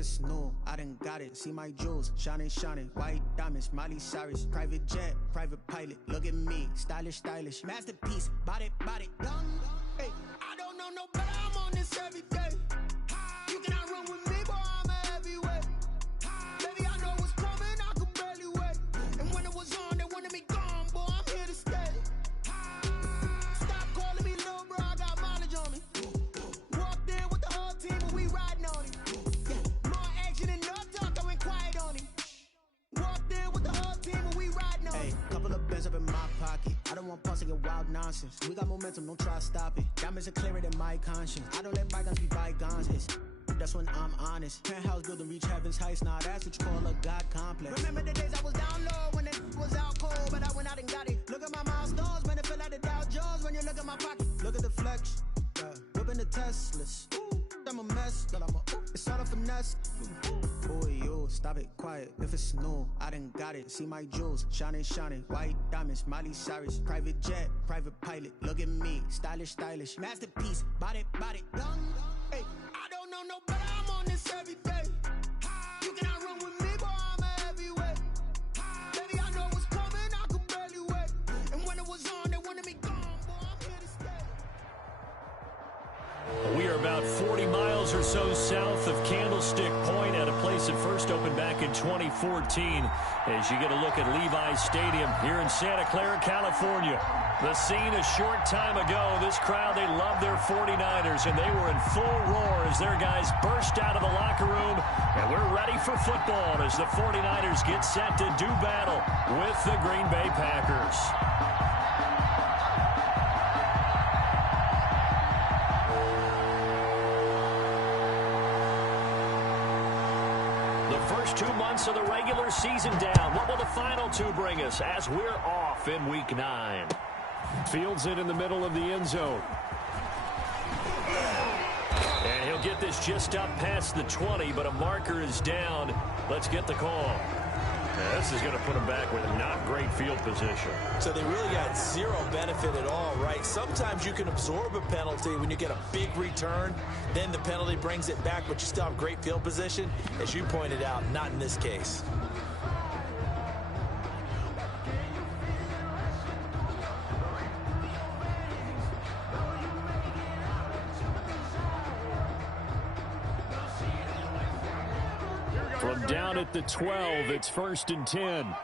it's new, I done got it. See my jewels, shining, shining. White diamonds, Miley Cyrus. Private jet, private pilot. Look at me, stylish, stylish. Masterpiece, body, young. Hey, I don't know no better, I'm on this every day. You cannot run with me, boy, I'm a heavyweight. Baby, I know what's coming, I could barely wait. And when it was on, they wanted me gone, boy, I'm here to stay. Stop calling me little bro, I got mileage on me. Walked in with the whole team, and we riding on it. Yeah, more action and no talk, I went quiet on it. Walked in with the whole team, and we riding on it. Hey, couple of bands up in my pocket. I don't want pulse and wild nonsense. We got momentum, don't try to stop it. Diamonds are clearer than my conscience. I don't let bygones be bygones. That's when I'm honest. Penthouse building, reach heaven's heights. Nah, that's what you call a God complex. Remember the days I was down low when it was out cold, but I went out and got it. Look at my milestones, man, it feel like the Dow Jones when you look at my pocket. Look at the flex, yeah. Whipping the Teslas. I'm a mess, but it's all a finesse. Boy, yo, stop it, quiet. If it's new, I done got it. See my jewels, shining, shining. White diamonds, Miley Cyrus. Private jet, private pilot. Look at me, stylish, stylish. Masterpiece, body, young. Hey, I don't know no better, I'm on this every day. You cannot run with me, boy, I'm a heavyweight. Baby, I know what's coming, I could barely wait. And when it was on, they wanted me gone, boy, I'm here to stay. We are about 40 miles or so south of Candlestick Point at a place that first opened back in 2014 as you get a look at Levi's Stadium here in Santa Clara, California. The scene a short time ago, this crowd, they loved their 49ers, and they were in full roar as their guys burst out of the locker room, and we're ready for football as the 49ers get set to do battle with the Green Bay Packers. The first 2 months of the regular season down. What will the final two bring us as we're off in Week 9? Fields it in the middle of the end zone. And he'll get this just up past the 20, but a marker is down. Let's get the call. This is going to put them back with not great field position. So they really got zero benefit at all, right? Sometimes you can absorb a penalty when you get a big return. Then the penalty brings it back, but you still have great field position. As you pointed out, not in this case. From down at the 12, it's 1st and 10.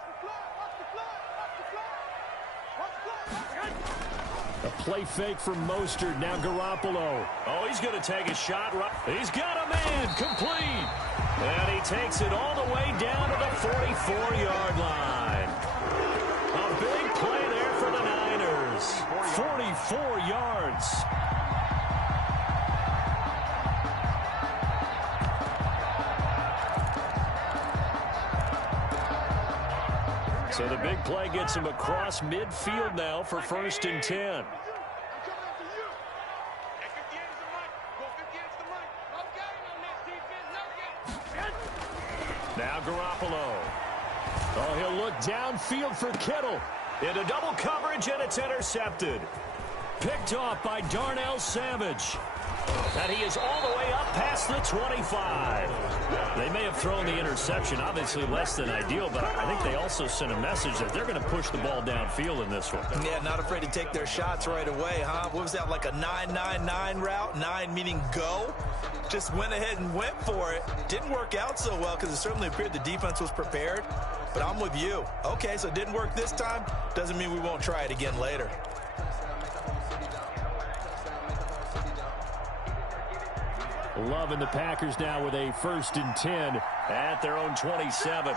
A play fake from Mostert, now Garoppolo. Oh, he's going to take a shot. He's got a man, complete. And he takes it all the way down to the 44-yard line. A big play there for the Niners. 44 yards. So the big play gets him across midfield now for 1st and 10. Now Garoppolo. Oh, he'll look downfield for Kittle. Into double coverage, and it's intercepted. Picked off by Darnell Savage. And he is all the way up past the 25. They may have thrown the interception, obviously less than ideal, but I think they also sent a message that they're going to push the ball downfield in this one. Yeah, not afraid to take their shots right away, huh? What was that, like a 9-9-9 route? 9 meaning go? Just went ahead and went for it. Didn't work out so well because it certainly appeared the defense was prepared. But I'm with you. Okay, so it didn't work this time. Doesn't mean we won't try it again later. Love and the Packers now with a 1st and 10 at their own 27.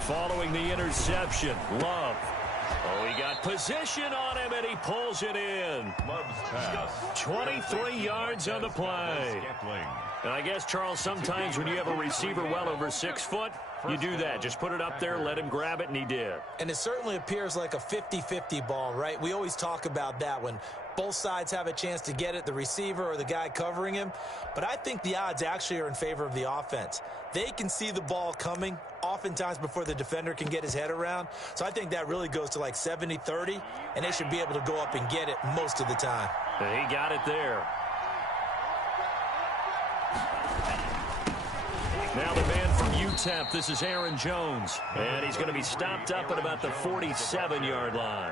Following the interception, Love. Oh, he got position on him, and he pulls it in. 23 yards on the play. And I guess, Charles, sometimes when you have a receiver well over 6 foot, you do that. Just put it up there, let him grab it, and he did. And it certainly appears like a 50-50 ball, right? We always talk about that when both sides have a chance to get it, the receiver or the guy covering him. But I think the odds actually are in favor of the offense. They can see the ball coming oftentimes before the defender can get his head around. So I think that really goes to like 70-30, and they should be able to go up and get it most of the time. And he got it there. Now the man from UTEP, this is Aaron Jones. And he's going to be stopped up at about the 47-yard line.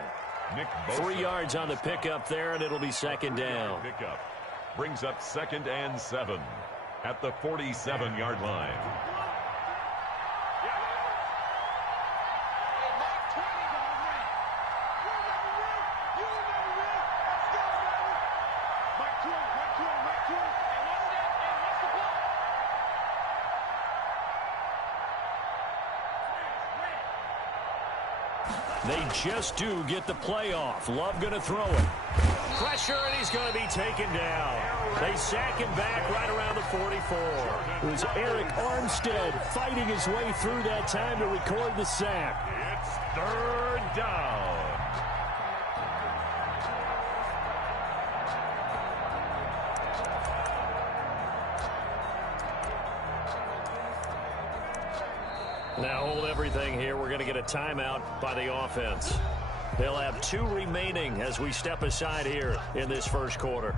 3 yards on the pickup there, and it'll be second down. Pickup brings up 2nd and 7 at the 47-yard line. They just do get the play off. Love going to throw it. Pressure, and he's going to be taken down. They sack him back right around the 44. It was Eric Armstead fighting his way through that time to record the sack. It's 3rd down. Now hold everything here. We're going to get a timeout by the offense. They'll have 2 remaining as we step aside here in this first quarter.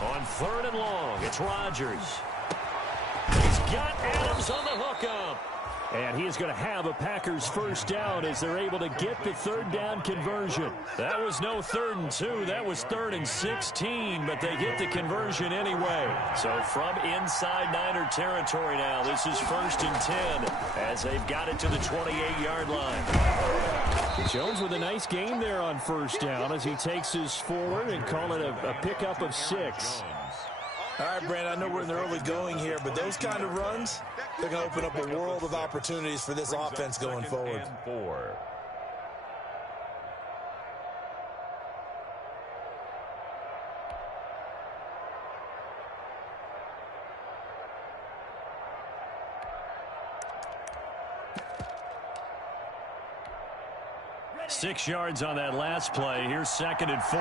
On 3rd and long, it's Rodgers. He's got Adams on the hookup. And he is going to have a Packers first down as they're able to get the 3rd down conversion. That was no 3rd and 2. That was 3rd and 16, but they get the conversion anyway. So from inside Niner territory now, this is 1st and 10 as they've got it to the 28-yard line. Jones with a nice gain there on first down as he takes his forward and call it a pickup of 6. All right, Brandon, I know we're in the early going here, but those kind of runs, they're going to open up a world of opportunities for this offense going forward. 4. Six yards on that last play. Here's 2nd and 4.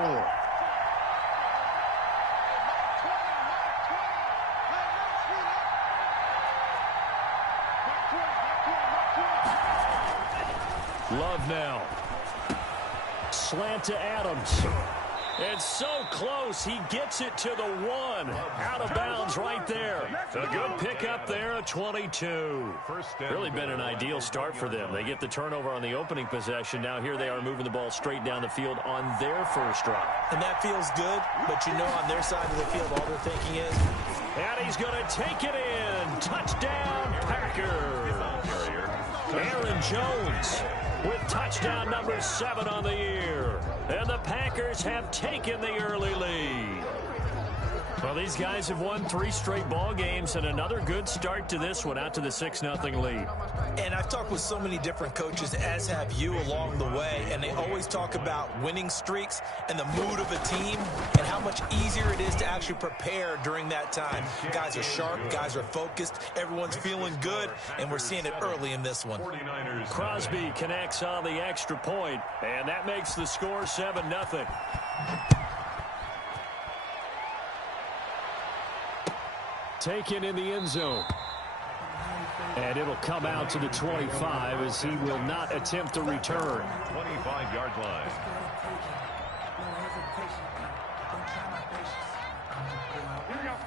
Love now. Slant to Adams. It's so close. He gets it to the 1. Out of bounds right there. A good pickup there at 22. Really been an ideal start for them. They get the turnover on the opening possession. Now here they are moving the ball straight down the field on their first drive. And that feels good, but you know on their side of the field all they're thinking is. And he's going to take it in. Touchdown, Packers. Aaron Jones with touchdown number 7 on the year. And the Packers have taken the early lead. Well, these guys have won 3 straight ball games and another good start to this one out to the 6-0 lead. And I've talked with so many different coaches, as have you along the way, and they always talk about winning streaks and the mood of a team and how much easier it is to actually prepare during that time. Guys are sharp, guys are focused, everyone's feeling good, and we're seeing it early in this one. Crosby connects on the extra point, and that makes the score 7-0. Taken in the end zone. And it'll come out to the 25 as he will not attempt to return. 25-yard line.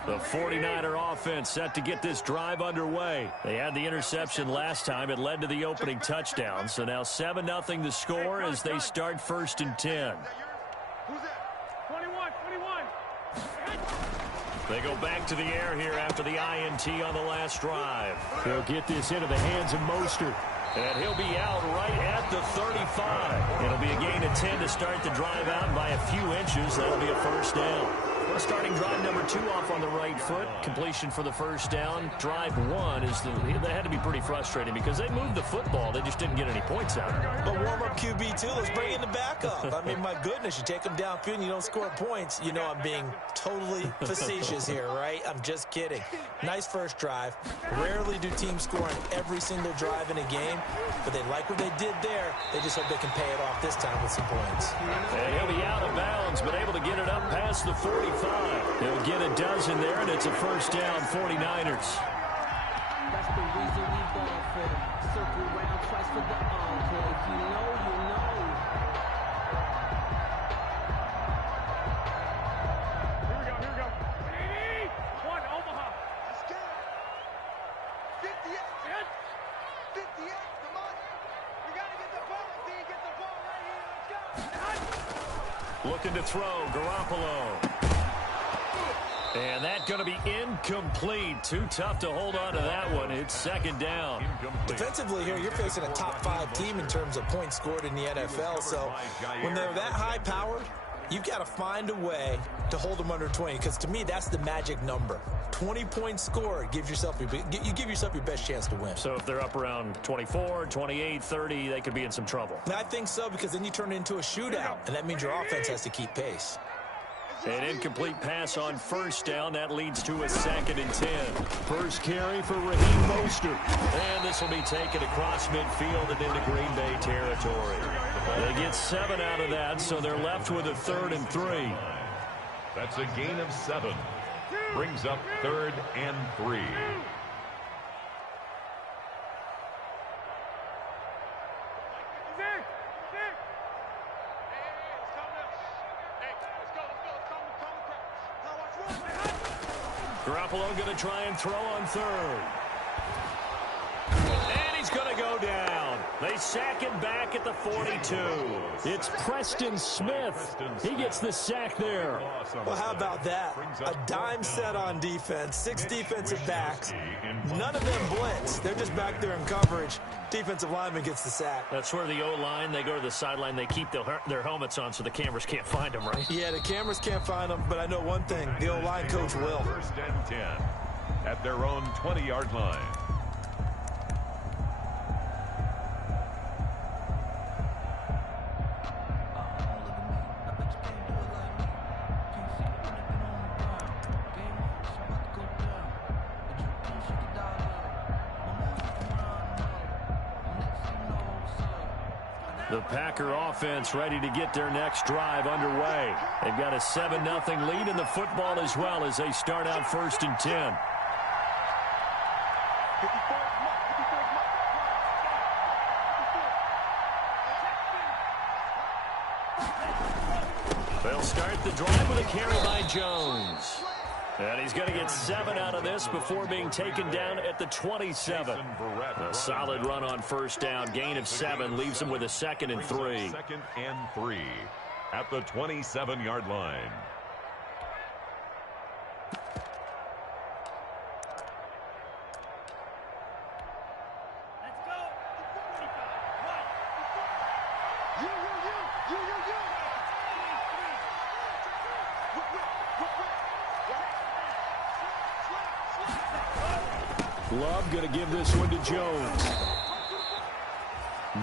The 49er offense set to get this drive underway. They had the interception last time. It led to the opening touchdown. So now 7-0 the score as they start 1st and 10. Who's that? 21. They go back to the air here after the INT on the last drive. They'll get this into the hands of Mostert. And he'll be out right at the 35. It'll be a gain of 10 to start the drive out by a few inches. That'll be a first down. Well, starting drive number 2 off on the right foot. Completion for the first down. Drive 1 is they had to be pretty frustrating because they moved the football. They just didn't get any points out of it. But warm-up QB, too. Let's bring in the backup. I mean, my goodness, you take them downfield and you don't score points. You know I'm being totally facetious here, right? I'm just kidding. Nice first drive. Rarely do teams score on every single drive in a game, but they like what they did there. They just hope they can pay it off this time with some points. And he'll be out of bounds, but able to get it up past the 45. He'll get a dozen there, and it's a first down, 49ers. That's the reason we ball for them. Circle round twice for the encore. If you know, you know. Here we go. 81, Omaha. Let's get it. 58. 58, come on. We got to get the ball. D, get the ball right here. Let's go. Looking to throw, Garoppolo. And that's going to be incomplete. Too tough to hold on to that one. It's second down. Defensively here, you're facing a top 5 team in terms of points scored in the NFL. So when they're that high-powered, you've got to find a way to hold them under 20. Because to me, that's the magic number. 20 points scored, you give yourself your best chance to win. So if they're up around 24, 28, 30, they could be in some trouble. And I think so, because then you turn it into a shootout, and that means your offense has to keep pace. An incomplete pass on first down. That leads to a 2nd and 10. First carry for Raheem Mostert. And this will be taken across midfield and into Green Bay territory. They get 7 out of that, so they're left with a 3rd and 3. That's a gain of 7. Brings up 3rd and 3. Garoppolo going to try and throw on 3rd. And he's going to go down. They sack him back at the 42. It's Preston Smith. He gets the sack there. Well, how about that? A dime set on defense. 6 defensive backs. None of them blitz. They're just back there in coverage. Defensive lineman gets the sack. That's where the O-line, they go to the sideline, they keep their helmets on so the cameras can't find them, right? Yeah, the cameras can't find them, but I know one thing. The O-line coach will. 1st and 10 at their own 20-yard line. The Packer offense ready to get their next drive underway. They've got a 7-0 lead in the football as well as they start out 1st and 10. They'll start the drive with a carry by Jones. And he's going to get 7 out of this before being taken down at the 27. A solid run on first down. Gain of 7 leaves him with a 2nd and 3. 2nd and 3 at the 27-yard line. Love going to give this one to Jones.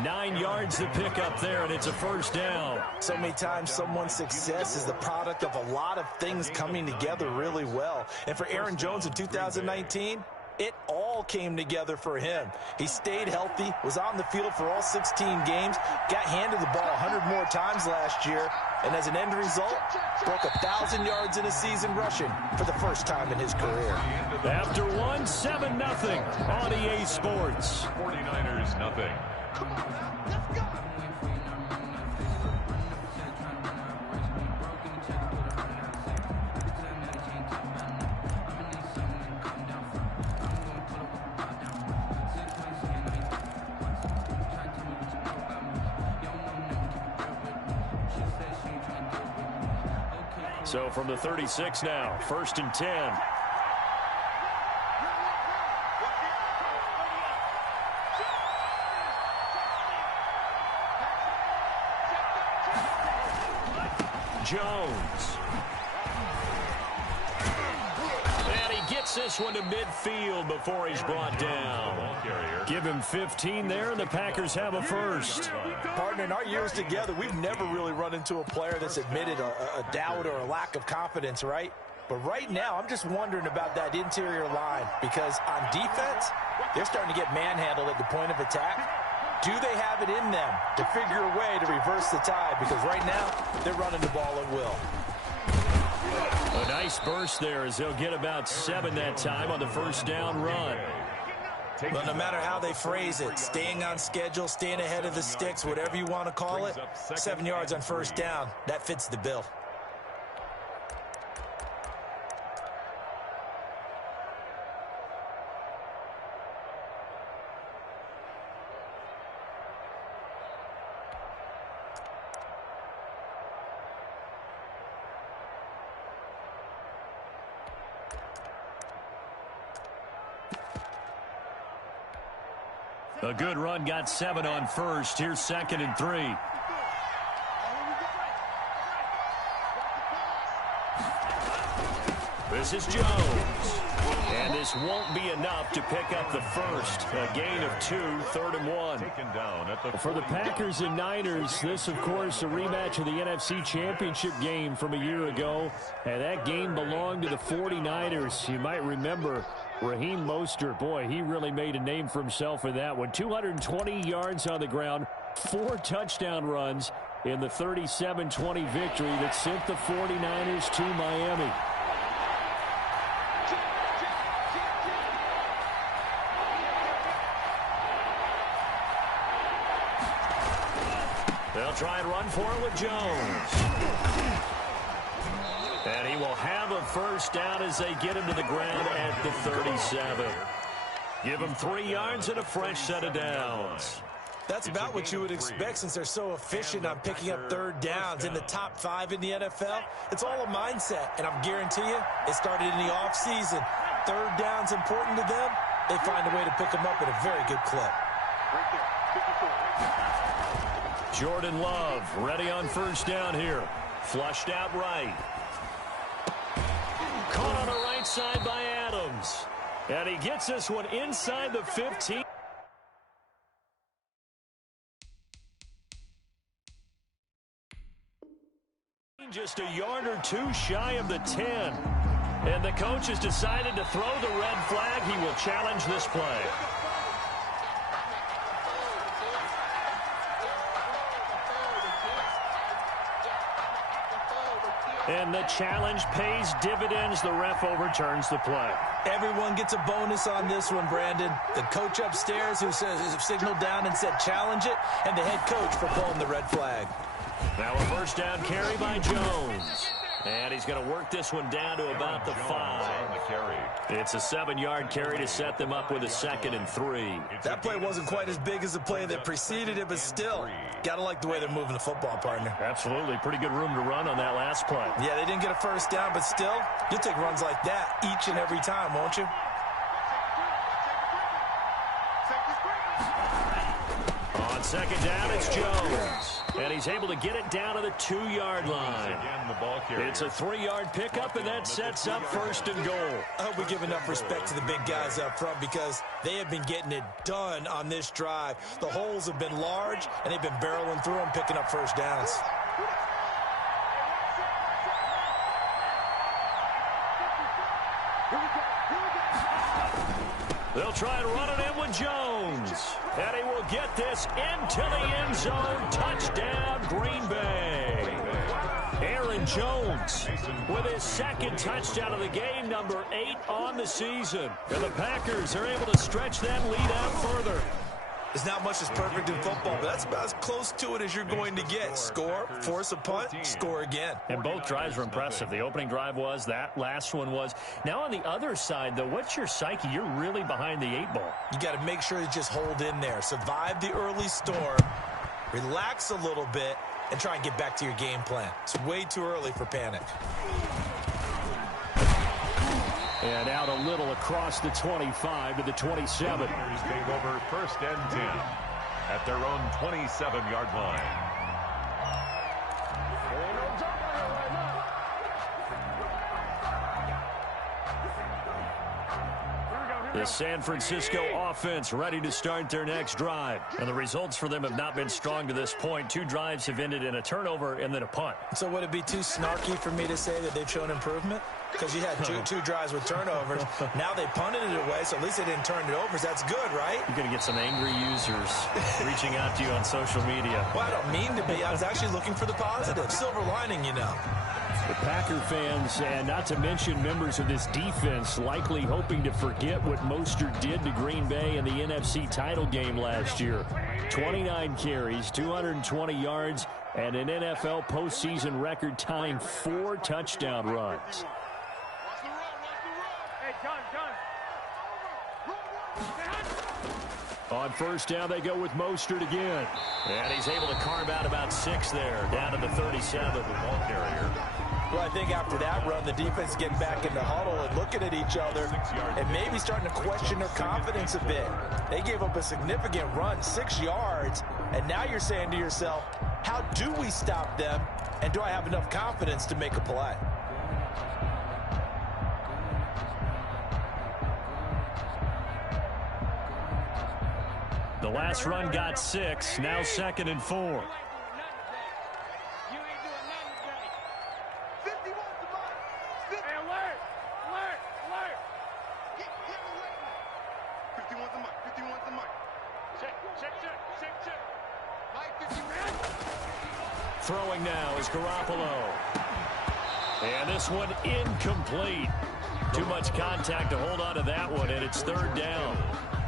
9 yards to pick up there, and it's a first down. So many times someone's success is the product of a lot of things coming together really well. And for Aaron Jones in 2019, it all came together for him. He stayed healthy, was on the field for all 16 games, got handed the ball 100 more times last year, and as an end result, broke 1,000 yards in a season rushing for the first time in his career. After 7-0 on EA Sports. 49ers nothing. So from the 36 now, 1st and 10. Jones. And he gets this one to midfield before he's brought down. Give him 15 there, and the Packers have a first. Partner, in our years together, we've never really run into a player that's admitted a doubt or a lack of confidence, right? But right now, I'm just wondering about that interior line because on defense, they're starting to get manhandled at the point of attack. Do they have it in them to figure a way to reverse the tide? Because right now, they're running the ball at will. A nice burst there as they'll get about 7 that time on the first down run. But no matter how they phrase it, staying on schedule, staying ahead of the sticks, whatever you want to call it, 7 yards on first down, that fits the bill. A good run, got 7 on first. Here's 2nd and 3. This is Jones. And this won't be enough to pick up the first. A gain of 2, 3rd and 1. For the Packers and Niners, this, of course, a rematch of the NFC Championship game from a year ago. And that game belonged to the 49ers. You might remember Raheem Mostert, boy, he really made a name for himself in that one. 220 yards on the ground, 4 touchdown runs in the 37-20 victory that sent the 49ers to Miami. They'll try and run for it with Jones. And he will have a first down as they get him to the ground at the 37. Give him 3 yards and a fresh set of downs. That's about what you would expect since they're so efficient on picking up 3rd downs in the top 5 in the NFL. It's all a mindset, and I'm guarantee you it started in the offseason. 3rd down's important to them. They find a way to pick them up at a very good clip. Jordan Love ready on first down here. Flushed out right. Caught on the right side by Adams. And he gets this one inside the 15. Just a yard or 2 shy of the 10. And the coach has decided to throw the red flag. He will challenge this play. And the challenge pays dividends. The ref overturns the play. Everyone gets a bonus on this one, Brandon. The coach upstairs who signaled down and said challenge it, and the head coach for pulling the red flag. Now a first down carry by Jones. And he's going to work this one down to about the 5. It's a 7-yard carry to set them up with a 2nd and 3. That play wasn't quite as big as the play that preceded it, but still, got to like the way they're moving the football, partner. Absolutely. Pretty good room to run on that last play. Yeah, they didn't get a first down, but still, you'll take runs like that each and every time, won't you? On 2nd down, it's Jones. And he's able to get it down to the 2-yard line. It's a 3-yard pickup, and that sets up 1st and goal. I hope we give enough respect to the big guys up front because they have been getting it done on this drive. The holes have been large, and they've been barreling through them, picking up first downs. They'll try and run it in with Jones. And he will get this into the end zone. Touchdown, Green Bay. Aaron Jones with his 2nd touchdown of the game, number 8 on the season. And the Packers are able to stretch that lead out further. There's not much that's perfect in football, but that's about as close to it as you're going to get. Score, force a punt, score again. And both drives were impressive. The opening drive was, that last one was. Now on the other side, though, what's your psyche? You're really behind the 8 ball. You got to make sure to just hold in there. Survive the early storm, relax a little bit, and try and get back to your game plan. It's way too early for panic. And out a little across the 25 to the 27. Here's game over, 1st and 10 at their own 27-yard line. The San Francisco offense ready to start their next drive. And the results for them have not been strong to this point. 2 drives have ended in a turnover and then a punt. So would it be too snarky for me to say that they've shown improvement? Because you had two drives with turnovers. Now they punted it away, so at least they didn't turn it over. So that's good, right? You're going to get some angry users reaching out to you on social media. Well, I don't mean to be. I was actually looking for the positive. Silver lining, you know. The Packer fans, and not to mention members of this defense, likely hoping to forget what Mostert did to Green Bay in the NFC title game last year. 29 carries, 220 yards, and an NFL postseason record-tying 4 touchdown runs. On 1st down, they go with Mostert again. And he's able to carve out about 6 there, down to the 37 with ball carrier. Well, I think after that run, the defense getting back in the huddle and looking at each other and maybe starting to question their confidence a bit. They gave up a significant run, 6 yards, and now you're saying to yourself, how do we stop them, and do I have enough confidence to make a play? The last run got 6, now 2nd and 4. Throwing now is Garoppolo. And this one incomplete. Too much contact to hold on to that one, and it's 3rd down.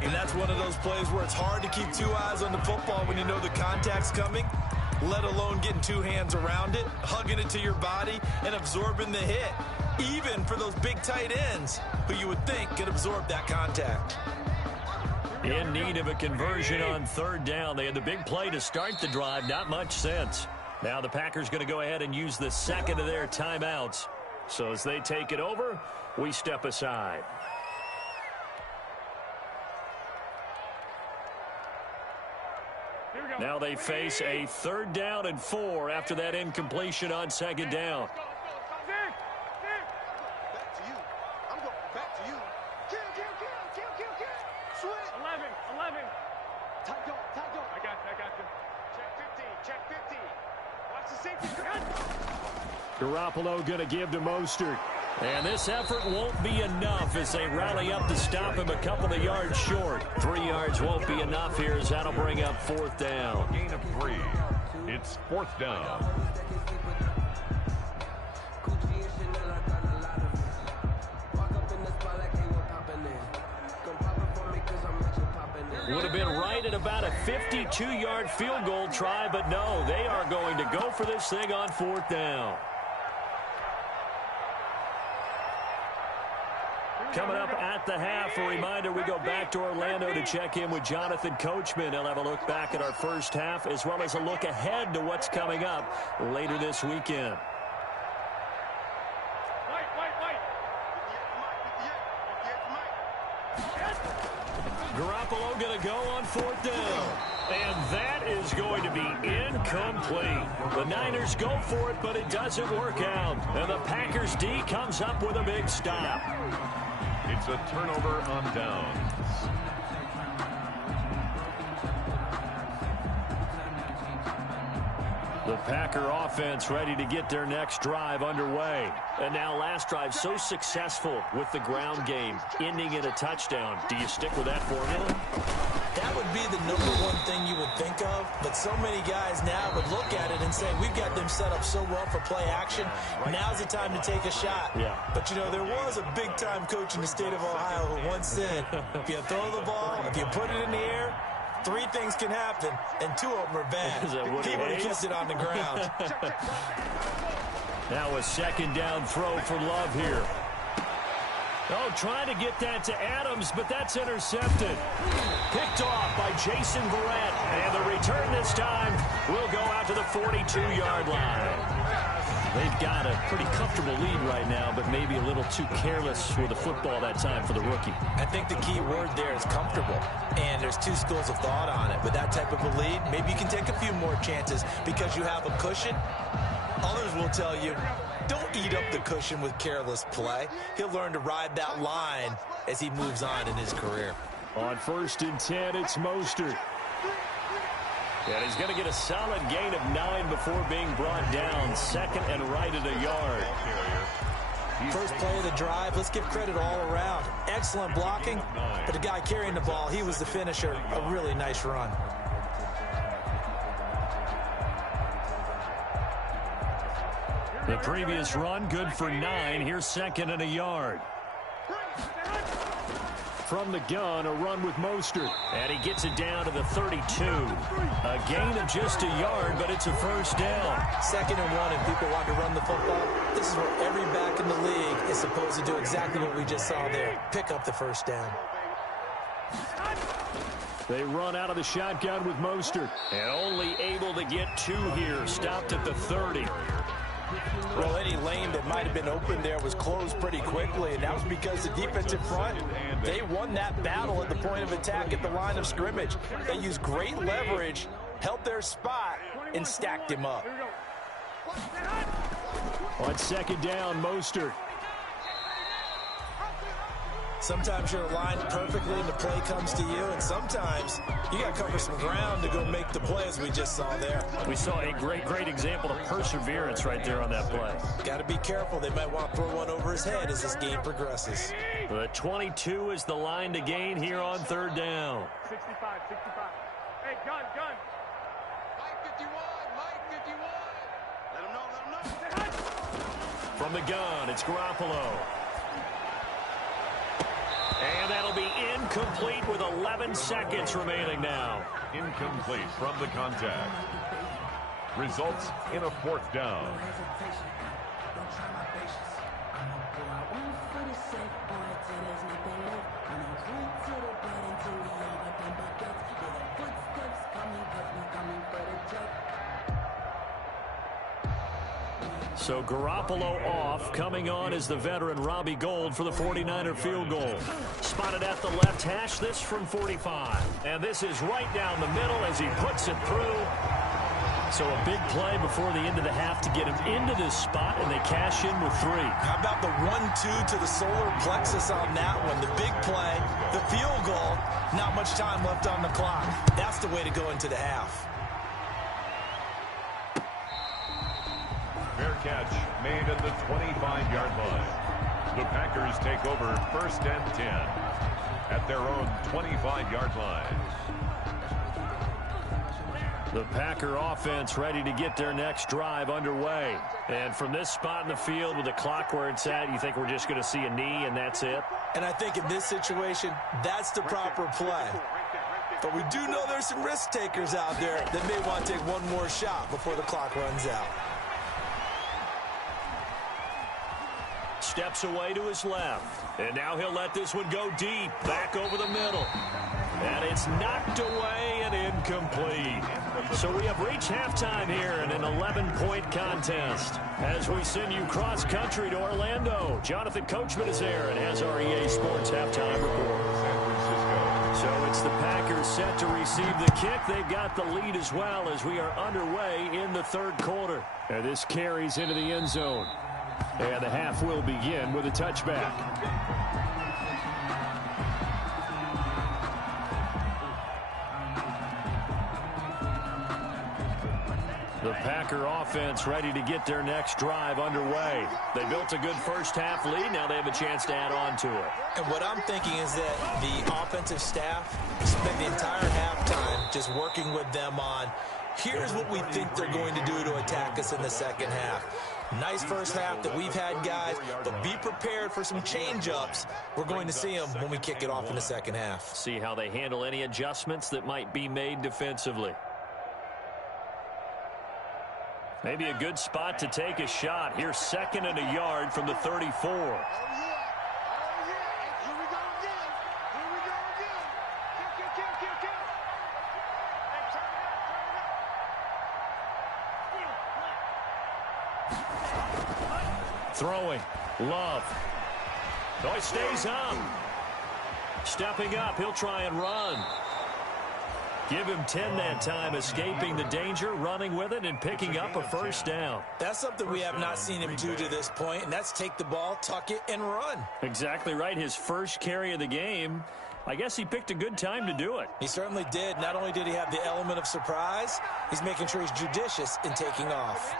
And that's one of those plays where it's hard to keep 2 eyes on the football when you know the contact's coming, let alone getting 2 hands around it, hugging it to your body, and absorbing the hit, even for those big tight ends who you would think could absorb that contact. In need of a conversion on 3rd down. They had the big play to start the drive, not much sense. Now the Packers going to go ahead and use the 2nd of their timeouts. So as they take it over, we step aside. Now they face a 3rd down and 4 after that incompletion on 2nd down. Back to you. I'm going back to you. Kill. Switch. 11. Tight go. I got you. Check 50. Watch the safety. Garoppolo going to give to Mostert. And this effort won't be enough as they rally up to stop him a couple of yards short. 3 yards won't be enough here as that'll bring up 4th down. Gain of 3. It's 4th down. Would have been right at about a 52-yard field goal try, but no, they are going to go for this thing on 4th down. Coming up at the half, a reminder, we go back to Orlando to check in with Jonathan Coachman. He'll have a look back at our first half as well as a look ahead to what's coming up later this weekend. Garoppolo going to go on 4th down. And that is going to be incomplete. The Niners go for it, but it doesn't work out. And the Packers D comes up with a big stop. It's a turnover on downs. The Packer offense ready to get their next drive underway. And now last drive so successful with the ground game, ending in a touchdown. Do you stick with that formula? That would be the #1 thing you would think of, but so many guys now would look at it and say, we've got them set up so well for play action. Now's the time to take a shot. Yeah. But, you know, there was a big-time coach in the state of Ohio who once said, if you throw the ball, if you put it in the air, 3 things can happen, and 2 of them are bad. Is that what he he would have hates? kept it on the ground. Now a 2nd down throw for Love here. Oh, trying to get that to Adams, but that's intercepted. Picked off by Jason Verrett. And the return this time will go out to the 42-yard line. They've got a pretty comfortable lead right now, but maybe a little too careless with the football that time for the rookie. I think the key word there is comfortable, and there's two schools of thought on it. With that type of a lead, maybe you can take a few more chances because you have a cushion. Others will tell you, don't eat up the cushion with careless play. He'll learn to ride that line as he moves on in his career. On 1st and 10, it's Mostert. And he's going to get a solid gain of 9 before being brought down. 2nd and right at a yard. First play of the drive, let's give credit all around. Excellent blocking, but the guy carrying the ball, he was the finisher. A really nice run. The previous run, good for 9. Here's 2nd and a yard. From the gun, a run with Mostert. And he gets it down to the 32. A gain of just a yard, but it's a first down. 2nd and 1, and people want to run the football. This is where every back in the league is supposed to do exactly what we just saw there. Pick up the first down. They run out of the shotgun with Mostert. And only able to get 2 here. Stopped at the 30. Well, any lane that might have been open there was closed pretty quickly, and that was because the defensive front, they won that battle at the point of attack at the line of scrimmage. They used great leverage, held their spot, and stacked him up. On 2nd down, Mostert. Sometimes you're aligned perfectly and the play comes to you, and sometimes you got to cover some ground to go make the play, as we just saw there. We saw a great example of perseverance right there on that play. Got to be careful. They might want to throw one over his head as this game progresses. The 22 is the line to gain here on 3rd down. 65. Hey, gun. Mike 51. Let him know. From the gun, it's Garoppolo. And that'll be incomplete with 11 seconds remaining now. Incomplete from the contact. Results in a 4th down. So Garoppolo off. Coming on is the veteran Robbie Gould for the 49er field goal. Spotted at the left hash, this from 45. And this is right down the middle as he puts it through. So a big play before the end of the half to get him into this spot, and they cash in with 3. How about the 1-2 to the solar plexus on that one? The big play, the field goal, not much time left on the clock. That's the way to go into the half. Fair catch made at the 25-yard line. The Packers take over 1st and 10 at their own 25-yard line. The Packer offense ready to get their next drive underway. And from this spot in the field with the clock where it's at, you think we're just going to see a knee and that's it? And I think in this situation, that's the proper play. But we do know there's some risk takers out there that may want to take one more shot before the clock runs out. Steps away to his left. And now he'll let this one go deep. Back over the middle. And it's knocked away and incomplete. So we have reached halftime here in an 11-point contest. As we send you cross-country to Orlando, Jonathan Coachman is there and has our EA Sports halftime report. So it's the Packers set to receive the kick. They've got the lead as well as we are underway in the 3rd quarter. And this carries into the end zone. And the half will begin with a touchback. The Packer offense ready to get their next drive underway. They built a good first half lead. Now they have a chance to add on to it. And what I'm thinking is that the offensive staff spent the entire halftime just working with them on, here's what we think they're going to do to attack us in the second half. Nice first half that we've had, guys, but be prepared for some change-ups. We're going to see them when we kick it off in the second half. See how they handle any adjustments that might be made defensively. Maybe a good spot to take a shot. Here's 2nd and a yard from the 34. Throwing. Love. Oh, he stays up. Stepping up, he'll try and run. Give him 10 that time, escaping the danger, running with it, and picking up a first down. That's something we have not seen him do to this point, and that's take the ball, tuck it, and run. Exactly right. His first carry of the game. I guess he picked a good time to do it. He certainly did. Not only did he have the element of surprise, he's making sure he's judicious in taking off.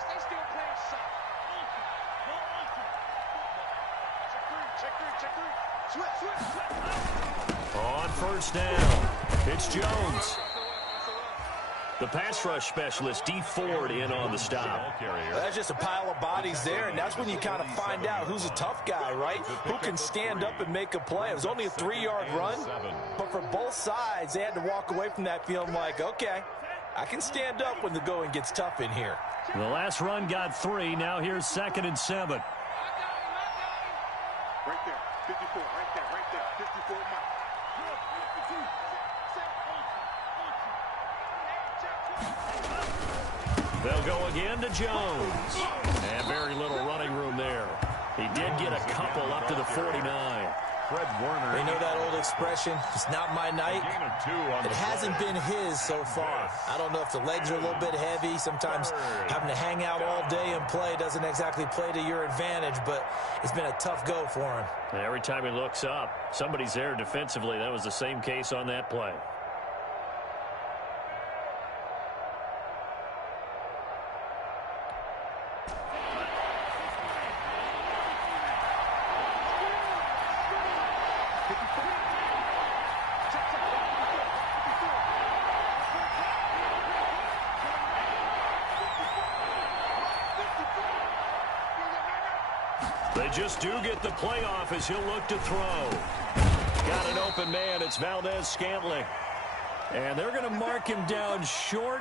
On first down, it's Jones. The pass rush specialist, D. Ford, in on the stop. That's just a pile of bodies there, and that's when you kind of find out who's a tough guy, right? Who can stand up and make a play. It was only a 3-yard run, but for both sides, they had to walk away from that feeling like, okay, I can stand up when the going gets tough in here. The last run got 3. Now here's 2nd and 7. Right there, 54, right there, 54 miles. They'll go again to Jones. And very little running room there. He did get a couple up to the 49. Fred Warner. They know that old expression, it's not my night. It hasn't been his so far. I don't know if the legs are a little bit heavy. Sometimes having to hang out all day and play doesn't exactly play to your advantage, but it's been a tough go for him. And every time he looks up, somebody's there defensively. That was the same case on that play. They just do get the playoff as he'll look to throw. Got an open man. It's Valdez-Scantling. And they're going to mark him down short,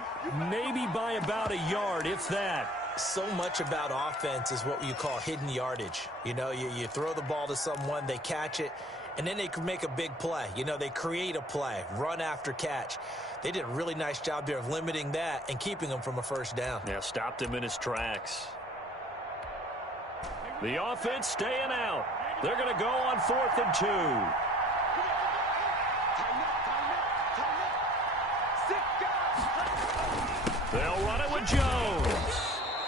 maybe by about a yard, if that. So much about offense is what you call hidden yardage. You know, you throw the ball to someone, they catch it, and then they can make a big play. You know, they create a play, run after catch. They did a really nice job there of limiting that and keeping him from a first down. Yeah, stopped him in his tracks. The offense staying out. They're going to go on 4th and 2. They'll run it with Jones.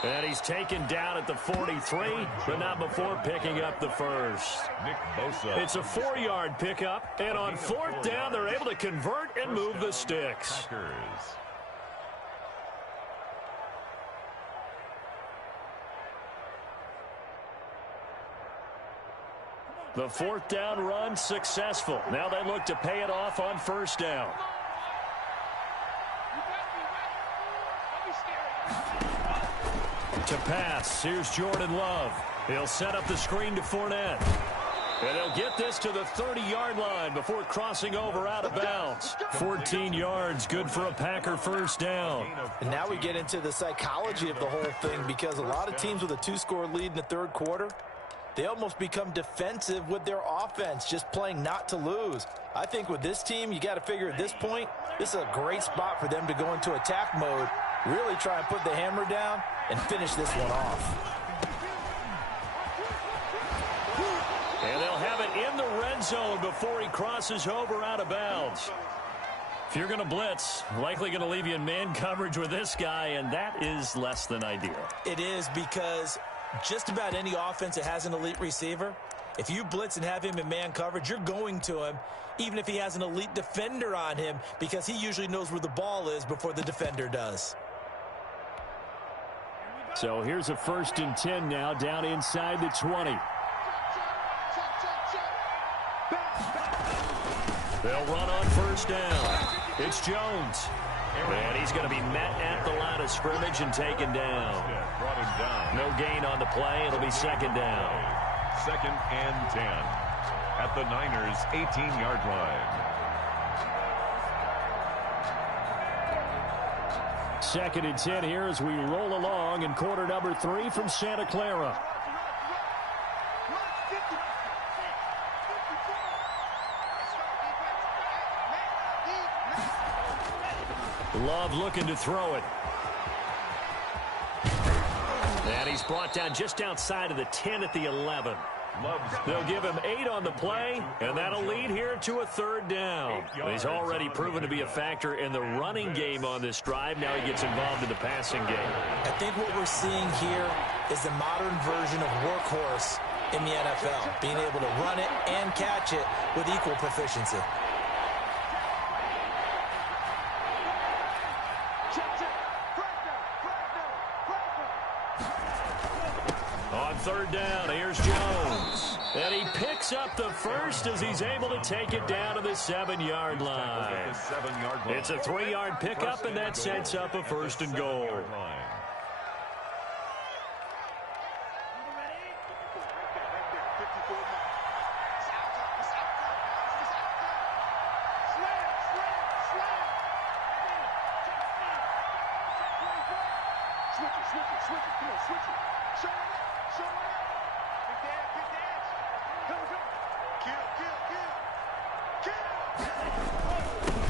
And he's taken down at the 43, but not before picking up the first. Nick Bosa. It's a 4-yard pickup, and on 4th down, they're able to convert and move the sticks. Packers. The 4th down run successful. Now they look to pay it off on first down. To pass, here's Jordan Love. He'll set up the screen to Fournette. And he'll get this to the 30-yard line before crossing over out of bounds. 14 yards, good for a Packer first down. And now we get into the psychology of the whole thing, because a lot of teams with a 2-score lead in the third quarter, they almost become defensive with their offense, just playing not to lose. I think with this team, you got to figure at this point, this is a great spot for them to go into attack mode, really try and put the hammer down and finish this one off. And they'll have it in the red zone before he crosses over out of bounds. If you're going to blitz, likely going to leave you in man coverage with this guy, and that is less than ideal. It is, because just about any offense that has an elite receiver, if you blitz and have him in man coverage, you're going to him, even if he has an elite defender on him, because he usually knows where the ball is before the defender does. So here's a 1st and 10 now, down inside the 20. They'll run on first down. It's Jones. And he's going to be met at the line of scrimmage and taken down. No gain on the play. It'll be 2nd down. 2nd and 10 at the Niners' 18-yard line. 2nd and 10 here as we roll along in quarter number 3 from Santa Clara. Love looking to throw it. And he's brought down just outside of the 10 at the 11. They'll give him 8 on the play, and that'll lead here to a 3rd down. He's already proven to be a factor in the running game on this drive. Now he gets involved in the passing game. I think what we're seeing here is the modern version of workhorse in the NFL, being able to run it and catch it with equal proficiency. On 3rd down, here's Jones. And he picks up the first as he's able to take it down to the 7-yard line. It's a 3-yard pickup, and that sets up a 1st and goal.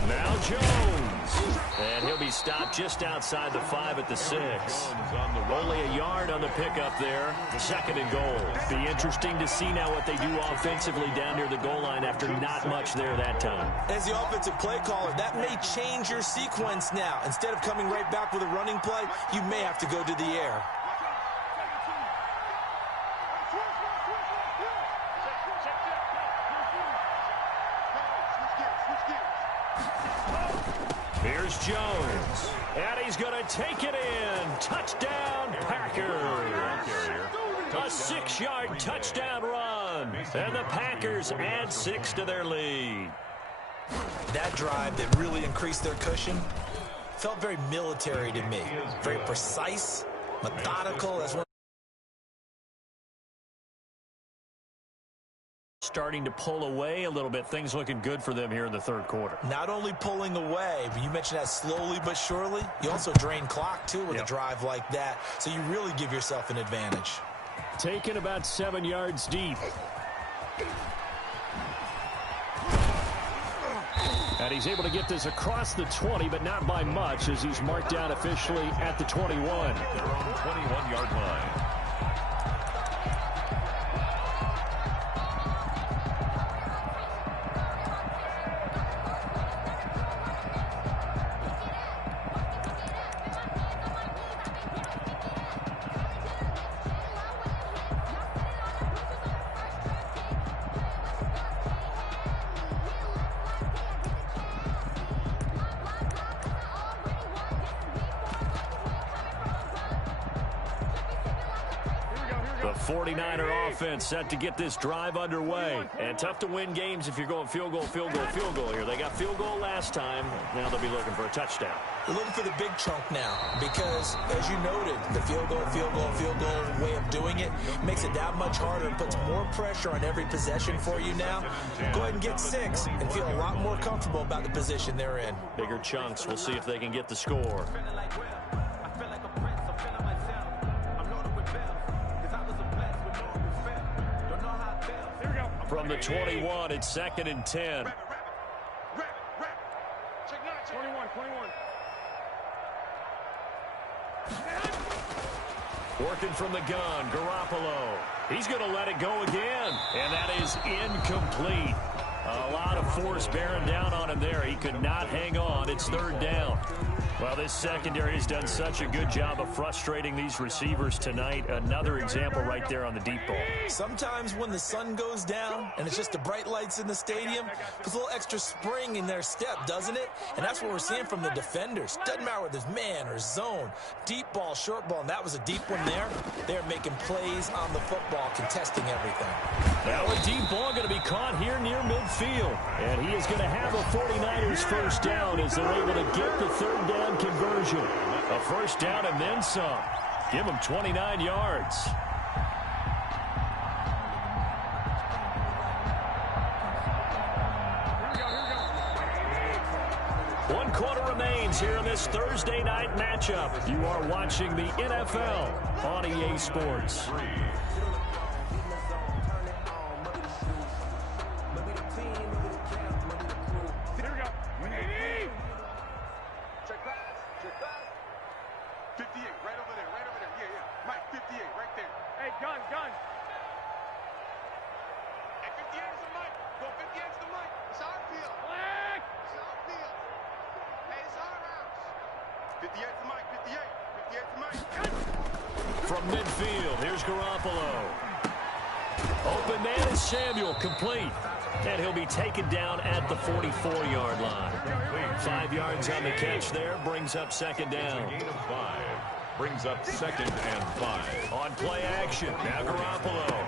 Now Jones. And he'll be stopped just outside the 5 at the 6. Only a yard on the pickup there. 2nd and goal. Be interesting to see now what they do offensively down near the goal line after not much there that time. As the offensive play caller, that may change your sequence now. Instead of coming right back with a running play, you may have to go to the air. Here's Jones, and he's going to take it in. Touchdown, Packers. A 6-yard touchdown run, and the Packers add 6 to their lead. That drive that really increased their cushion felt very military to me. Very precise, methodical. That's one. Starting to pull away a little bit. Things looking good for them here in the 3rd quarter. Not only pulling away, but you mentioned that slowly but surely. You also drain clock, too, with a drive like that. So you really give yourself an advantage. Taken about 7 yards deep. And he's able to get this across the 20, but not by much, as he's marked down officially at the 21. Their own 21-yard line. The 49er offense set to get this drive underway. And tough to win games if you're going field goal, field goal, field goal here. They got field goal last time. Now they'll be looking for a touchdown. They're looking for the big chunk now because, as you noted, the field goal way of doing it makes it that much harder and puts more pressure on every possession for you now. Go ahead and get 6 and feel a lot more comfortable about the position they're in. Bigger chunks. We'll see if they can get the score. From the 21, it's 2nd and 10. Check 21. Working from the gun, Garoppolo. He's going to let it go again, and that is incomplete. A lot of force bearing down on him there. He could not hang on. It's 3rd down. Well, this secondary has done such a good job of frustrating these receivers tonight. Another example right there on the deep ball. Sometimes when the sun goes down and it's just the bright lights in the stadium, puts a little extra spring in their step, doesn't it? And that's what we're seeing from the defenders. Doesn't matter whether it's man or zone, deep ball, short ball, and that was a deep one there. They're making plays on the football, contesting everything. Now a deep ball going to be caught here near midfield. And he is going to have a 49ers first down as they're able to get the 3rd down conversion. A first down and then some. Give him 29 yards. One quarter remains here in this Thursday night matchup. You are watching the NFL on EA Sports. From midfield, here's Garoppolo. Open man is Samuel, complete. And he'll be taken down at the 44-yard line. 5 yards on the catch there, brings up second down. Gain of 5. Brings up 2nd and 5. On play action, now Garoppolo.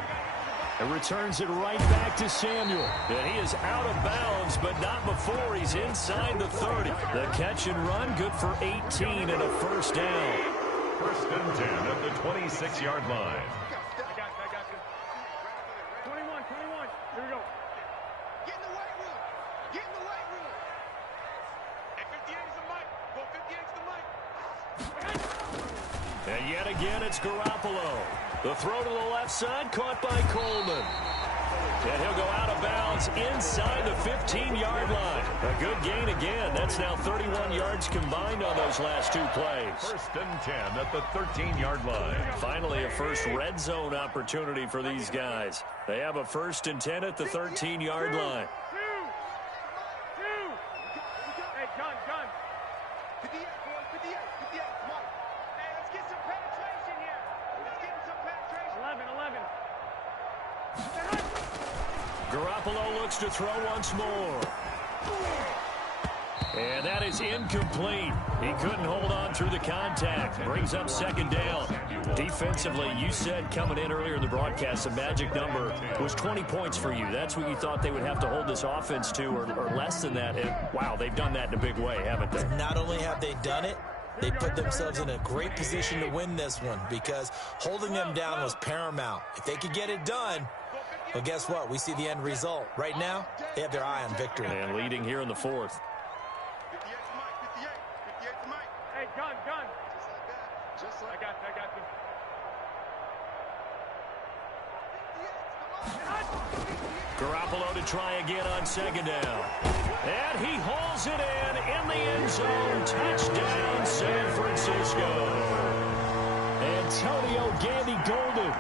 And returns it right back to Samuel. And he is out of bounds, but not before he's inside the 30. The catch and run, good for 18 and a first down. 1st and 10 at the 26-yard line. And yet again, it's Garoppolo. The throw to the left side, caught by Coleman. And he'll go out of bounds inside the 15-yard line. A good gain again. That's now 31 yards combined on those last 2 plays. 1st and 10 at the 13-yard line. Finally, a first red zone opportunity for these guys. They have a 1st and 10 at the 13-yard line. Hey, gun. 58, 58, come on. Hey, let's get some penetration here. Let's get some penetration. 11. Garoppolo looks to throw once more. And that is incomplete. He couldn't hold on through the contact. Brings up second down. Defensively, you said coming in earlier in the broadcast, the magic number was 20 points for you. That's what you thought they would have to hold this offense to, or less than that. And, wow, they've done that in a big way, haven't they? Not only have they done it, they put themselves in a great position to win this one because holding them down was paramount. If they could get it done, well, guess what? We see the end result. Right now, they have their eye on victory. And leading here in the 4th. Hey, gun. Just like that. I got you. Garoppolo to try again on second down. And he hauls it in the end zone. Touchdown, San Francisco. Antonio Gandy-Golden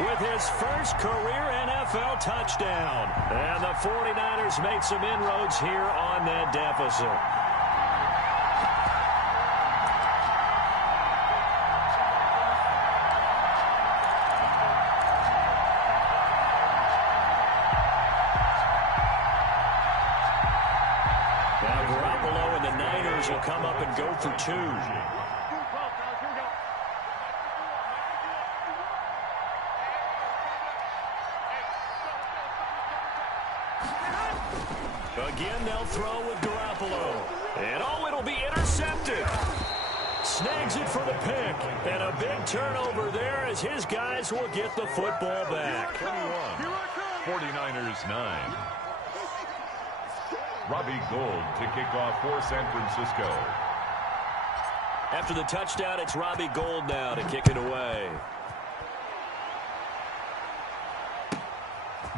with his first career NFL touchdown. And the 49ers made some inroads here on that deficit. Now Garoppolo and the Niners will come up and go for 2. Again, they'll throw with Garoppolo. And, it'll be intercepted. Snags it for the pick. And a big turnover there as his guys will get the football back. 21, 49ers 9. Robbie Gould to kick off for San Francisco. After the touchdown, it's Robbie Gould now to kick it away.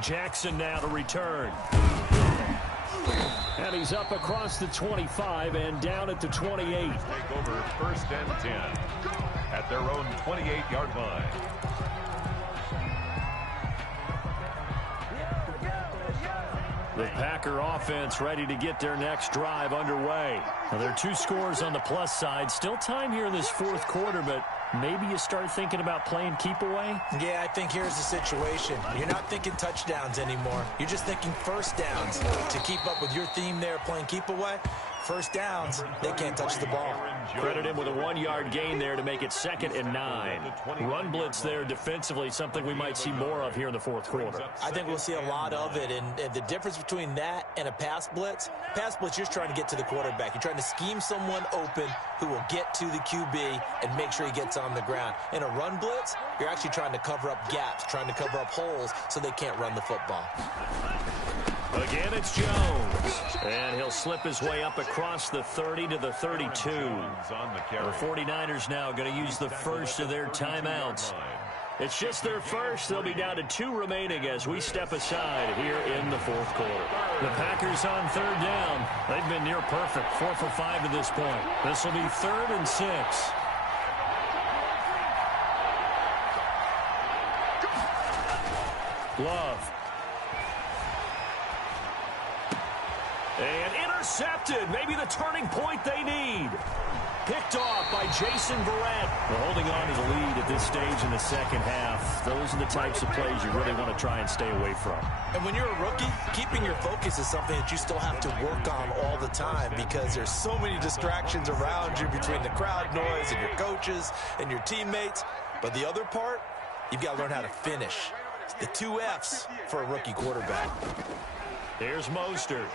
Jackson now to return. And he's up across the 25 and down at the 28. Take over 1st and 10 at their own 28-yard line. The Packer offense ready to get their next drive underway. Now, there are 2 scores on the plus side. Still time here in this 4th quarter, but maybe you start thinking about playing keep away? Yeah, I think here's the situation. You're not thinking touchdowns anymore. You're just thinking first downs. To keep up with your theme there, playing keep away, first downs, they can't touch the ball. Credit him with a 1-yard gain there to make it 2nd and 9. Run blitz there defensively, something we might see more of here in the 4th quarter. I think we'll see a lot of it, and the difference between that and a pass blitz, you're trying to get to the quarterback. You're trying to scheme someone open who will get to the QB and make sure he gets on the ground. In a run blitz, you're actually trying to cover up gaps, trying to cover up holes so they can't run the football. Again, it's Jones. And he'll slip his way up across the 30 to the 32. The 49ers now going to use the first of their timeouts. It's just their first. They'll be down to 2 remaining as we step aside here in the 4th quarter. The Packers on 3rd down. They've been near perfect, 4 for 5 to this point. This will be 3rd and 6. Love. And intercepted. Maybe the turning point they need. Picked off by Jason Verrett. Well, holding on to the lead at this stage in the second half, those are the types of plays you really want to try and stay away from. And when you're a rookie, keeping your focus is something that you still have to work on all the time because there's so many distractions around you between the crowd noise and your coaches and your teammates. But the other part, you've got to learn how to finish. It's the 2 F's for a rookie quarterback. Here's Mostert.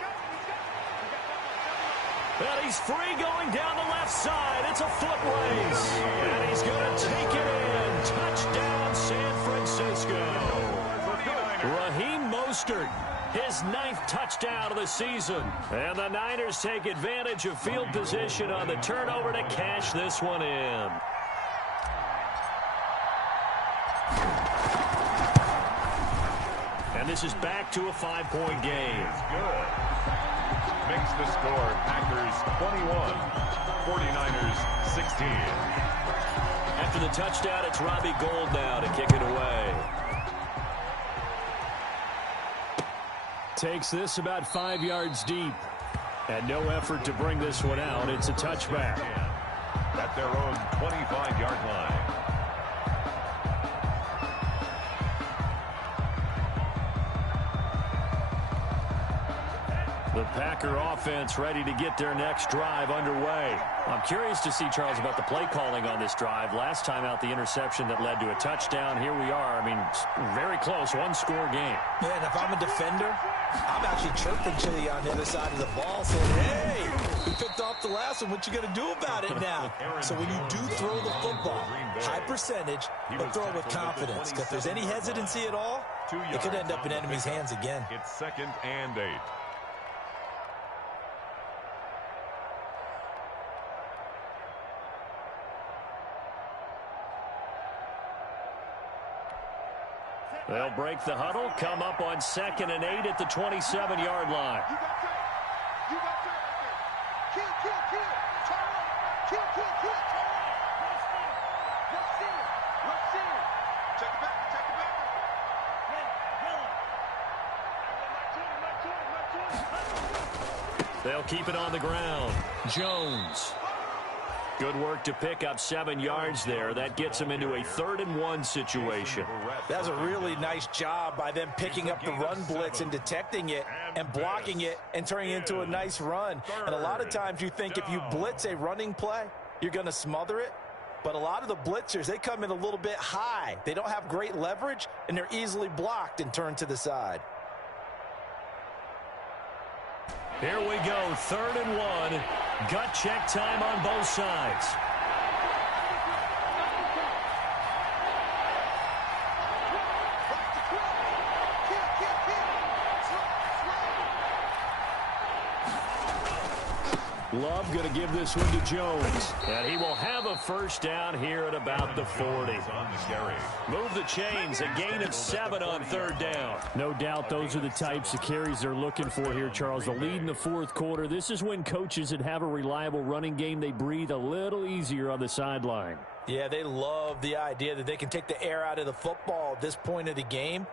And he's free going down the left side. It's a foot race. And he's going to take it in. Touchdown, San Francisco. Raheem Mostert, his 9th touchdown of the season. And the Niners take advantage of field position on the turnover to cash this one in. And this is back to a 5-point game. Good. Makes the score Packers 21, 49ers 16. After the touchdown, it's Robbie Gould now to kick it away. Takes this about 5 yards deep. And no effort to bring this one out. It's a touchback. At their own 25-yard line. The Packer offense ready to get their next drive underway. I'm curious to see, Charles, about the play calling on this drive. Last time out, the interception that led to a touchdown. Here we are. I mean, very close, 1-score game. Yeah, and if I'm a defender, I'm actually chirping to you on the other side of the ball saying, hey, you picked off the last one. What you going to do about it now? So when you do throw the football, high percentage, but throw it with confidence. Because if there's any hesitancy at all, it could end up in enemy's hands again. It's 2nd and 8. They'll break the huddle, come up on 2nd and 8 at the 27-yard line. You got that. You got that right there. Kill. Turn around. Kill. Turn around. Let's see it. Check it back. They'll keep it on the ground. Jones. Good work to pick up 7 yards there. That gets them into a 3rd and 1 situation. That's a really nice job by them picking up the run blitz and detecting it and blocking it and turning it into a nice run. And a lot of times you think if you blitz a running play, you're going to smother it. But a lot of the blitzers, they come in a little bit high. They don't have great leverage, and they're easily blocked and turned to the side. Here we go, 3rd and 1. Gut check time on both sides. Love going to give this one to Jones. And he will have a first down here at about the 40. Move the chains, a gain of 7 on 3rd down. No doubt those are the types of carries they're looking for here, Charles. The lead in the 4th quarter. This is when coaches that have a reliable running game, they breathe a little easier on the sideline. Yeah, they love the idea that they can take the air out of the football at this point of the game.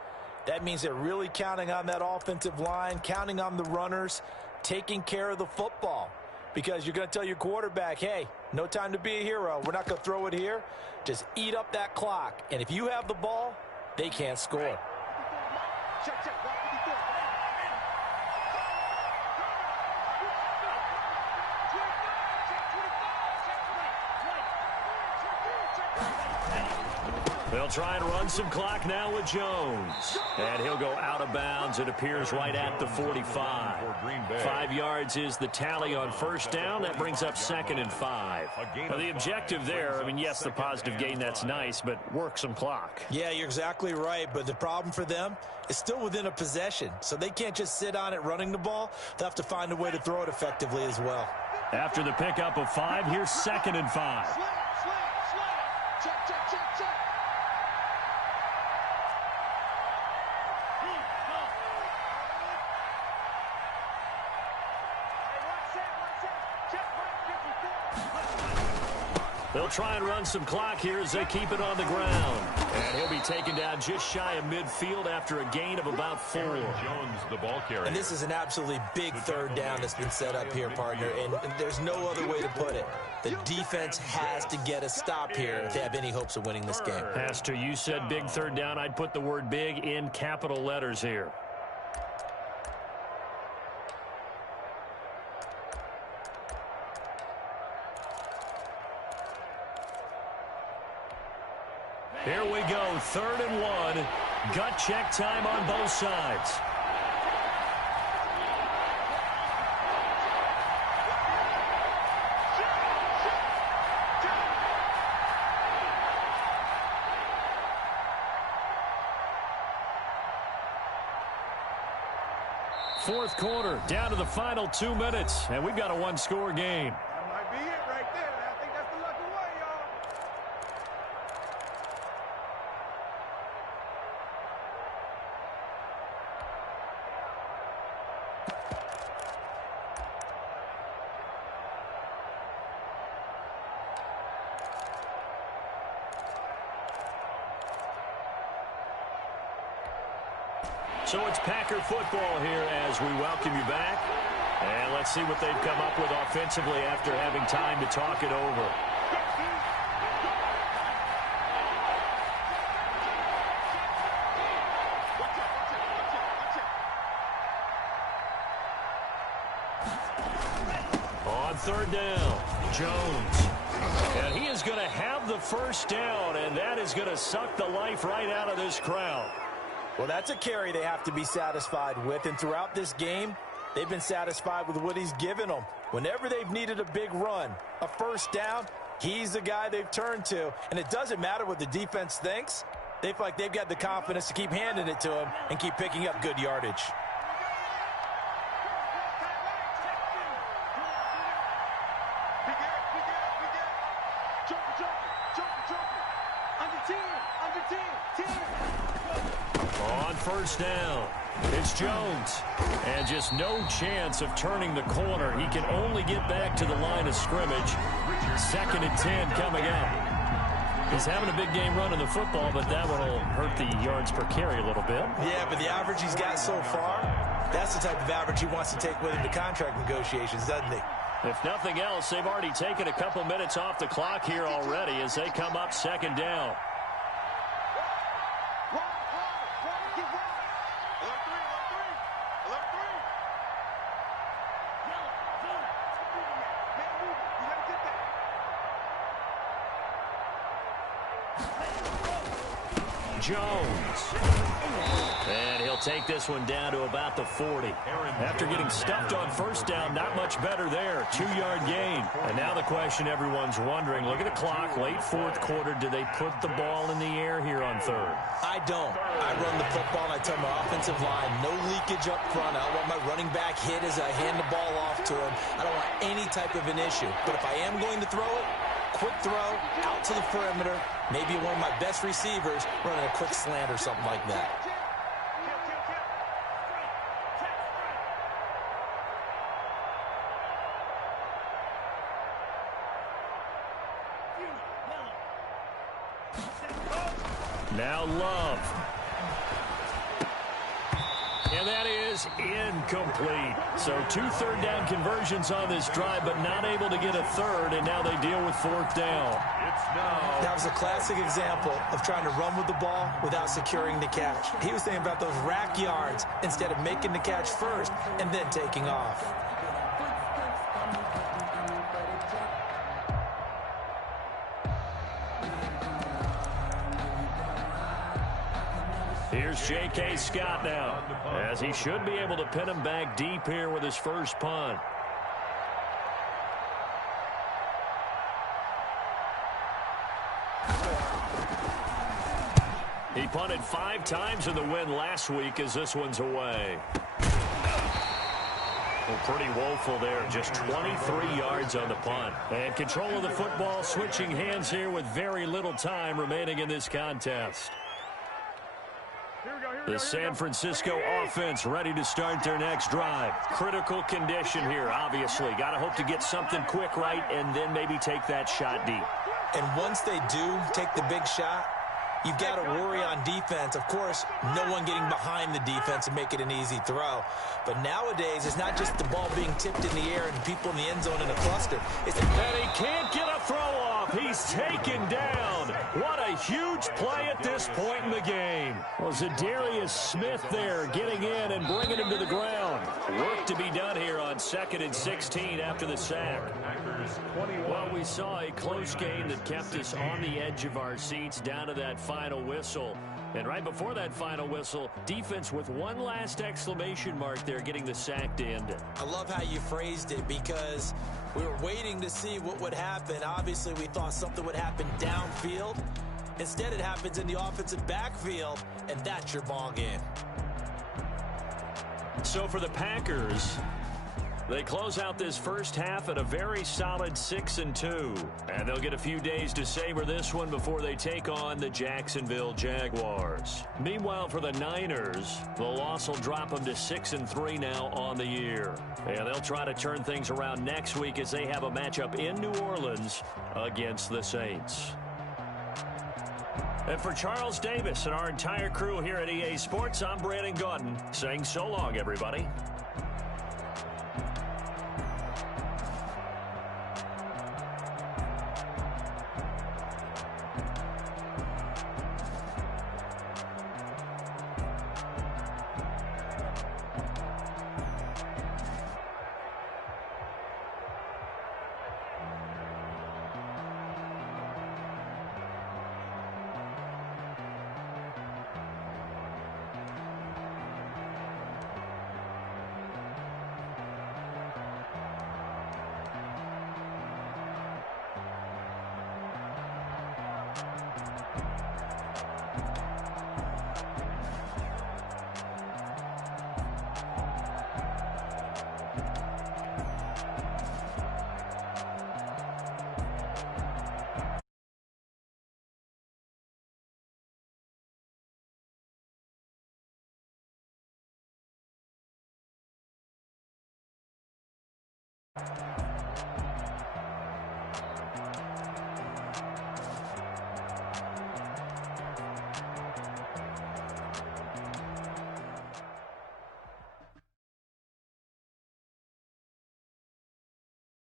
That means they're really counting on that offensive line, counting on the runners, taking care of the football. Because you're going to tell your quarterback, hey, no time to be a hero. We're not going to throw it here. Just eat up that clock. And if you have the ball, they can't score. They'll try and run some clock now with Jones. And he'll go out of bounds. It appears right at the 45. 5 yards is the tally on first down. That brings up 2nd and 5. Now, the objective there, I mean, yes, the positive gain, that's nice, but work some clock. Yeah, you're exactly right. But the problem for them is still within a possession. So they can't just sit on it running the ball. They'll have to find a way to throw it effectively as well. After the pickup of 5, here's 2nd and 5. They'll try and run some clock here as they keep it on the ground. And he'll be taken down just shy of midfield after a gain of about 4. Jones, the ball carrier. And this is an absolutely big third down that's been set up here, partner, and there's no other way to put it. The defense has to get a stop here if they have any hopes of winning this game. Pastor, you said big third down. I'd put the word big in capital letters here. Here we go, 3rd and 1. Gut check time on both sides. Fourth quarter, down to the final 2 minutes, and we've got a one-score game. That might be it right there. I think that's the lucky way, y'all. So it's Packer football here as we welcome you back. And let's see what they've come up with offensively after having time to talk it over. On 3rd down, Jones. And he is going to have the first down, and that is going to suck the life right out of this crowd. Well, that's a carry they have to be satisfied with, and throughout this game, they've been satisfied with what he's given them. Whenever they've needed a big run, a first down, he's the guy they've turned to, and it doesn't matter what the defense thinks. They feel like they've got the confidence to keep handing it to him and keep picking up good yardage. On 1st down, it's Jones. And just no chance of turning the corner. He can only get back to the line of scrimmage. 2nd and 10 coming up. He's having a big game running the football, but that one will hurt the yards per carry a little bit. Yeah, but the average he's got so far, that's the type of average he wants to take with him to contract negotiations, doesn't he? If nothing else, they've already taken a couple minutes off the clock here already as they come up 2nd down. Jones. And he'll take this one down to about the 40. After getting stuffed on 1st down, not much better there. 2-yard gain. And now the question everyone's wondering, look at the clock, late 4th quarter, do they put the ball in the air here on 3rd? I don't. I run the football and I tell my offensive line, no leakage up front. I don't want my running back hit as I hand the ball off to him. I don't want any type of an issue. But if I am going to throw it, quick throw, out to the perimeter, maybe one of my best receivers running a quick slant or something like that. Now Love. And that is incomplete. So 2 third-down conversions on this drive, but not able to get a third, and now they deal with 4th down. That was a classic example of trying to run with the ball without securing the catch. He was thinking about those rack yards instead of making the catch first and then taking off. Here's J.K. Scott now, as he should be able to pin him back deep here with his first punt. He punted 5 times in the win last week as this one's away. Well, pretty woeful there, just 23 yards on the punt. And control of the football switching hands here with very little time remaining in this contest. The San Francisco offense ready to start their next drive. Critical condition here, obviously. Got to hope to get something quick right and then maybe take that shot deep. And once they do take the big shot, you've got to worry on defense. Of course, no one getting behind the defense and make it an easy throw. But nowadays, it's not just the ball being tipped in the air and people in the end zone in a cluster. And he can't get a throw off. He's taken down. What a huge play at this point in the game. Well, Zadarius Smith there getting in and bringing him to the ground. Work to be done here on 2nd and 16 after the sack. Well, we saw a close game that kept us on the edge of our seats down to that final whistle. And right before that final whistle, defense with one last exclamation mark there, getting the sack to end it. I love how you phrased it, because we were waiting to see what would happen. Obviously, we thought something would happen downfield. Instead, it happens in the offensive backfield, and that's your ball game. So for the Packers, they close out this first half at a very solid 6-2. And they'll get a few days to savor this one before they take on the Jacksonville Jaguars. Meanwhile, for the Niners, the loss will drop them to 6-3 now on the year. And they'll try to turn things around next week as they have a matchup in New Orleans against the Saints. And for Charles Davis and our entire crew here at EA Sports, I'm Brandon Gaudin saying so long, everybody.